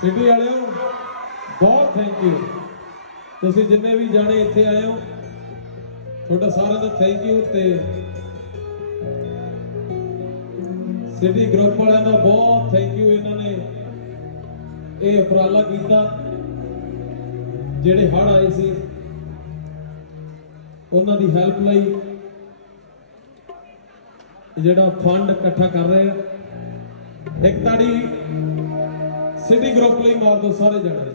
City ਵਾਲਿਓ, ਬਹੁਤ thank you ਤੁਸੀਂ ਜਿੰਨੇ ਵੀ ਜਾਣੇ ਇੱਥੇ ਆਏ ਹੋ, ਤੁਹਾਡਾ ਸਾਰਿਆਂ ਦਾ ਥੈਂਕ ਯੂ ਤੇ ਸਿਟੀ ਗਰੁੱਪ ਵਾਲਿਆਂ ਦਾ ਬਹੁਤ ਥੈਂਕ ਯੂ ਇਹਨਾਂ ਨੇ। ਇਹ ਉਪਰਾਲਾ ਕੀਤਾ, ਜਿਹੜੇ ਹੜ੍ਹ ਆਏ ਸੀ, ਉਹਨਾਂ ਦੀ ਹੈਲਪ ਲਈ ਜਿਹੜਾ ਫੰਡ ਇਕੱਠਾ ਕਰ ਰਹੇ ਆ। ਇੱਕ ਤਾੜੀ ਸਿਟੀ ਗਰੁੱਪ ਲਈ ਮਾਰ ਦਿਓ ਸਾਰੇ ਜਣੇ।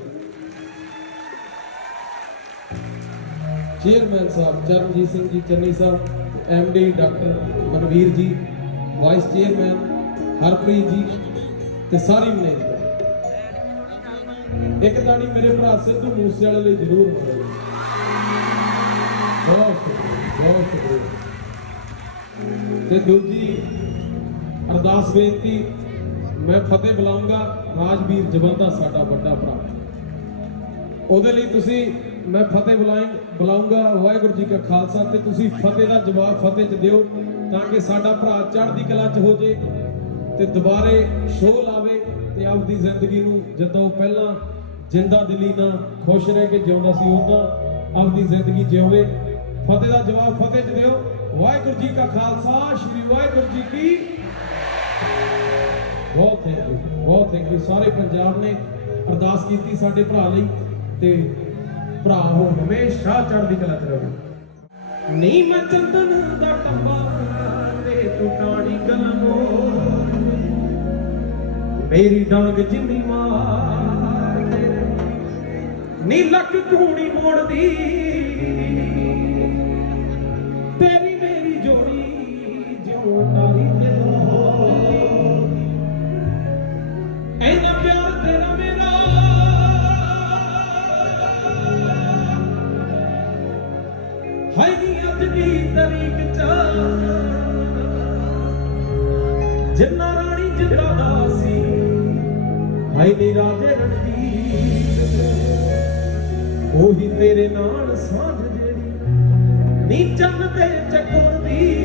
Chairman Sahib, Charanjit Singh ji, Channi Sahib MD doctor Manveer ji vice chairman Harpreet ji ਤੇ ਸਾਰੀ ਮੈਨੇਜਮੈਂਟ ਇੱਕ ਤਾੜੀ ਮੇਰੇ ਭਰਾ ਸਿੱਧੂ ਮੂਸੇ ਵਾਲੇ ਲਈ ਜ਼ਰੂਰ ਮਾਰੋ। ਬਹੁਤ ਸ਼ੁਕਰੀਆ ਬਹੁਤ ਸ਼ੁਕਰੀਆ। ਤੇ ਦੂਜੀ ਅਰਦਾਸ ਬੇਨਤੀ, ਮੈਂ ਫਤਿਹ ਬੁਲਾਉਂਗਾ ਰਾਜਵੀਰ ਜਵੰਦਾ ਸਾਡਾ ਵੱਡਾ ਭਰਾ। ਉਹਦੇ ਲਈ ਤੁਸੀਂ, ਮੈਂ ਫਤਿਹ ਬੁਲਾਈ ਬੁਲਾਉਂਗਾ ਵਾਹਿਗੁਰੂ ਜੀ ਕਾ ਖਾਲਸਾ, ਤੇ ਤੁਸੀਂ ਫਤਿਹ ਦਾ ਜਵਾਬ ਫਤਿਹ ਚ ਦਿਓ, ਤਾਂ ਕਿ ਸਾਡਾ ਭਰਾ ਚੜ੍ਹਦੀ ਕਲਾ ਚ ਹੋ ਜੇ, ਤੇ ਦੁਬਾਰੇ ਸ਼ੋਅ ਲਾਵੇ, ਤੇ ਆਪਦੀ ਜ਼ਿੰਦਗੀ ਨੂੰ ਜਦੋਂ ਪਹਿਲਾਂ ਜਿੰਦਾ ਦਿਲੀ ਨਾਲ ਖੁਸ਼ ਰਹਿ ਕੇ ਜਿਉਂਦਾ ਸੀ ਉਦਾਂ ਆਪਦੀ ਜ਼ਿੰਦਗੀ ਜਿਉਵੇ। ਫਤਿਹ ਦਾ ਜਵਾਬ ਫਤਿਹ ਚ ਦਿਓ। ਵਾਹਿਗੁਰੂ ਜੀ ਕਾ ਖਾਲਸਾ, ਸ੍ਰੀ ਵਾਹਿਗੁਰੂ ਜੀ ਕੀ ਬਹੁਤ ਥੈਂਕ ਯੂ ਬਹੁਤ ਥੈਂਕ ਯੂ ਸਾਰੇ ਪੰਜਾਬ ਨੇ ਅਰਦਾਸ ਕੀਤੀ ਸਾਡੇ ਭਰਾ ਲਈ ਤੇ ਭਰਾ ਹੋ ਹਮੇਸ਼ਾ ਚੜ੍ਹਦੀ ਕਲਾ ਚ ਰਹੋ। ਨੀ ਮੈਂ ਚੰਦਨ ਦਾ ਟੱਪਾ ਤੇ ਤੂੰ ਕਲਮੋ ਮੇਰੀ ਡਾਂਗ ਜਿੰਨੀ ਮਾਰ ਨੀ ਲੱਕ ਕੂਣੀ ਮੋੜਦੀ। ਤਰੀਕ ਚ ਜਿੰਨਾ ਰਾਣੀ ਜਿੰਦਾ ਦਾ ਸੀ ਹਾਈ ਨੀ ਰਾਜੇ ਰਣਜੀਤ। ਉਹੀ ਤੇਰੇ ਨਾਲ ਸਾਂਝ ਜਿਹੜੀ ਨੀ ਚੰਨ ਤੇ ਚੱਕਰ ਦੀ